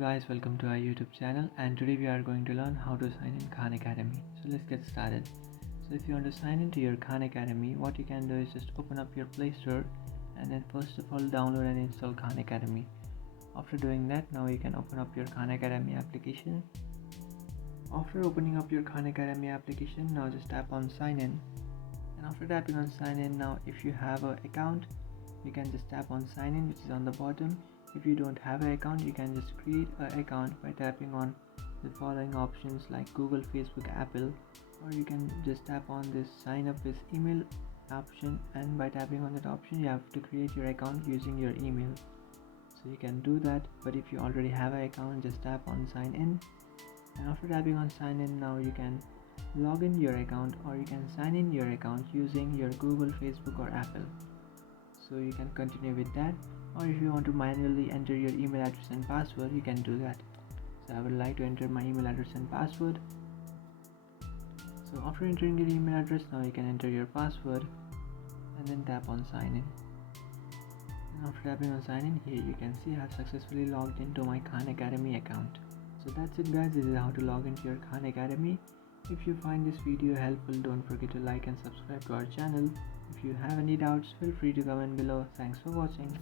guys, welcome to our YouTube channel, and today we are going to learn how to sign in Khan Academy. So let's get started. So if you want to sign into your Khan Academy, what you can do is just open up your Play Store and then first of all download and install Khan Academy. After doing that, now you can open up your Khan Academy application. After opening up your Khan Academy application, now just tap on sign in. And after tapping on sign in, now if you have an account, you can just tap on sign in, which is on the bottom. If you don't have an account, you can just create an account by tapping on the following options like Google, Facebook, Apple, or you can just tap on this sign up with email option, and by tapping on that option you have to create your account using your email. So you can do that, but if you already have an account, just tap on sign in, and after tapping on sign in, now you can log in your account or you can sign in your account using your Google, Facebook or Apple. So you can continue with that, or if you want to manually enter your email address and password, you can do that. So I would like to enter my email address and password. So after entering your email address, now you can enter your password and then tap on sign in. And after tapping on sign in, here you can see I have successfully logged into my Khan Academy account. So that's it guys, this is how to log into your Khan Academy. If you find this video helpful, don't forget to like and subscribe to our channel. If you have any doubts, feel free to comment below. Thanks for watching.